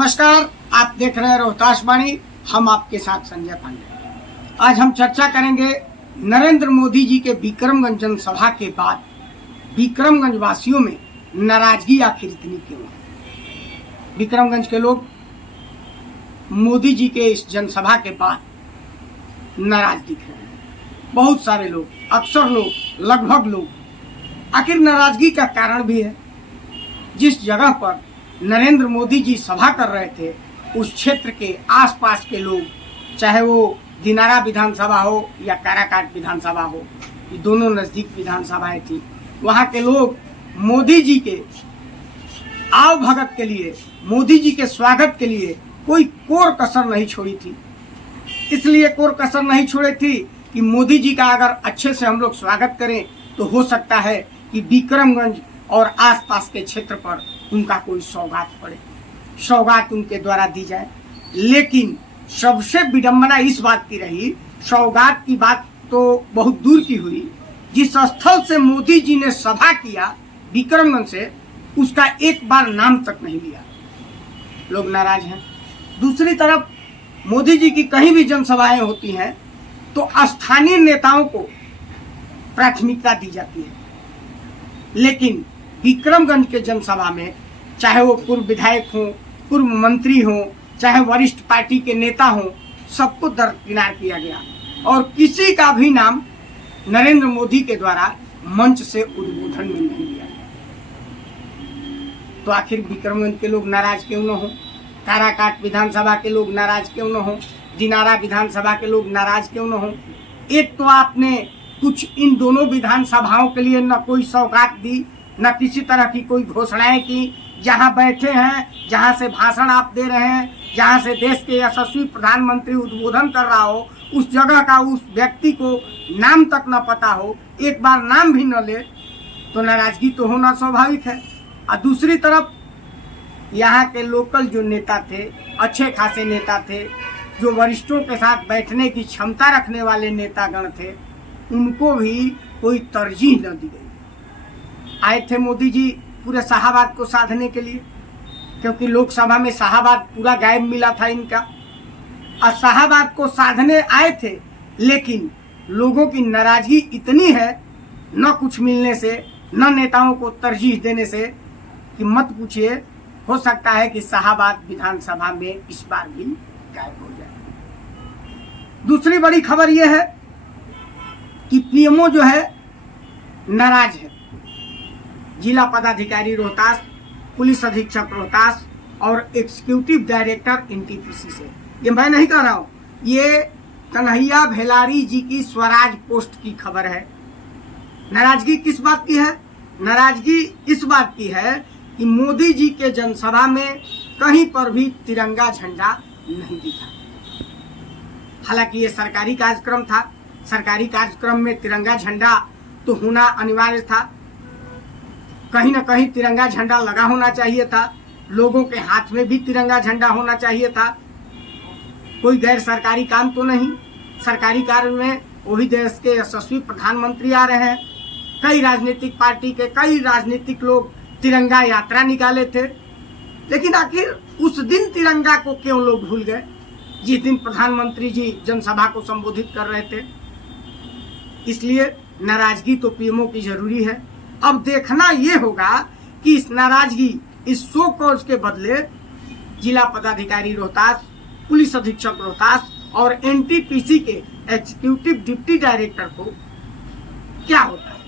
नमस्कार, आप देख रहे हैं रोहतास वाणी। हम आपके साथ संजय पांडे। आज हम चर्चा करेंगे नरेंद्र मोदी जी के विक्रमगंज जनसभा के बाद विक्रमगंज वासियों में नाराजगी आखिर इतनी क्यों है। विक्रमगंज के लोग मोदी जी के इस जनसभा के बाद नाराज दिख रहे हैं। बहुत सारे लोग, अक्सर लोग, लगभग लोग। आखिर नाराजगी का कारण भी है। जिस जगह पर नरेंद्र मोदी जी सभा कर रहे थे उस क्षेत्र के आसपास के लोग, चाहे वो दिनारा विधानसभा हो या काराकाट विधानसभा हो, ये दोनों नज़दीक विधानसभाएं थी, वहाँ के लोग मोदी जी के आव भगत के लिए, मोदी जी के स्वागत के लिए कोई कोर कसर नहीं छोड़ी थी। इसलिए कोर कसर नहीं छोड़ी थी कि मोदी जी का अगर अच्छे से हम लोग स्वागत करें तो हो सकता है कि विक्रमगंज और आसपास के क्षेत्र पर उनका कोई सौगात पड़े, सौगात उनके द्वारा दी जाए। लेकिन सबसे विडंबना इस बात की रही, सौगात की बात तो बहुत दूर की हुई, जिस स्थल से मोदी जी ने सभा किया विक्रमगंज से, उसका एक बार नाम तक नहीं लिया। लोग नाराज हैं। दूसरी तरफ मोदी जी की कहीं भी जनसभाएं होती हैं तो स्थानीय नेताओं को प्राथमिकता दी जाती है, लेकिन विक्रमगंज के जनसभा में चाहे वो पूर्व विधायक हों, पूर्व मंत्री हों, चाहे वरिष्ठ पार्टी के नेता हों, सबको दरकिनार किया गया और किसी का भी नाम नरेंद्र मोदी के द्वारा मंच से उद्बोधन में नहीं लिया गया। तो आखिर विक्रमगंज के लोग नाराज क्यों न हो, काराकाट विधानसभा के लोग नाराज क्यों न हो, दिनारा विधानसभा के लोग नाराज क्यों न हो। एक तो आपने कुछ इन दोनों विधानसभाओं के लिए न कोई सौगात दी, न किसी तरह की कोई घोषणाएं की। जहां बैठे हैं, जहां से भाषण आप दे रहे हैं, जहां से देश के यशस्वी प्रधानमंत्री उद्बोधन कर रहा हो, उस जगह का उस व्यक्ति को नाम तक न पता हो, एक बार नाम भी न ले, तो नाराजगी तो होना स्वाभाविक है। और दूसरी तरफ यहाँ के लोकल जो नेता थे, अच्छे खासे नेता थे, जो वरिष्ठों के साथ बैठने की क्षमता रखने वाले नेतागण थे, उनको भी कोई तरजीह न दी गई। आए थे मोदी जी पूरे शाहाबाद को साधने के लिए, क्योंकि लोकसभा में शाहाबाद पूरा गायब मिला था इनका, और शाहाबाद को साधने आए थे। लेकिन लोगों की नाराजगी इतनी है, न कुछ मिलने से, न नेताओं को तरजीह देने से, कि मत पूछिए, हो सकता है कि शाहाबाद विधानसभा में इस बार भी गायब हो जाए। दूसरी बड़ी खबर यह है कि पीएमओ जो है नाराज है। जिला पदाधिकारी रोहतास, पुलिस अधीक्षक रोहतास और एग्जीक्यूटिव डायरेक्टर एनटीपीसी से, ये मैं नहीं कह रहा हूँ, ये कन्हैया भेलारी जी की स्वराज पोस्ट की खबर है। नाराजगी किस बात की है? नाराजगी इस बात की है कि मोदी जी के जनसभा में कहीं पर भी तिरंगा झंडा नहीं दिखा। हालांकि ये सरकारी कार्यक्रम था, सरकारी कार्यक्रम में तिरंगा झंडा तो होना अनिवार्य था, कहीं ना कहीं तिरंगा झंडा लगा होना चाहिए था, लोगों के हाथ में भी तिरंगा झंडा होना चाहिए था। कोई गैर सरकारी काम तो नहीं। सरकारी कार्य में वही देश के यशस्वी प्रधानमंत्री आ रहे हैं। कई राजनीतिक पार्टी के कई राजनीतिक लोग तिरंगा यात्रा निकाले थे, लेकिन आखिर उस दिन तिरंगा को क्यों लोग भूल गए, जिस दिन प्रधानमंत्री जी जनसभा को संबोधित कर रहे थे। इसलिए नाराजगी तो पीएमओ की जरूरी है। अब देखना ये होगा कि इस नाराजगी, इस शो कॉज के बदले जिला पदाधिकारी रोहतास, पुलिस अधीक्षक रोहतास और एनटीपीसी के एग्जीक्यूटिव डिप्टी डायरेक्टर को क्या होता है।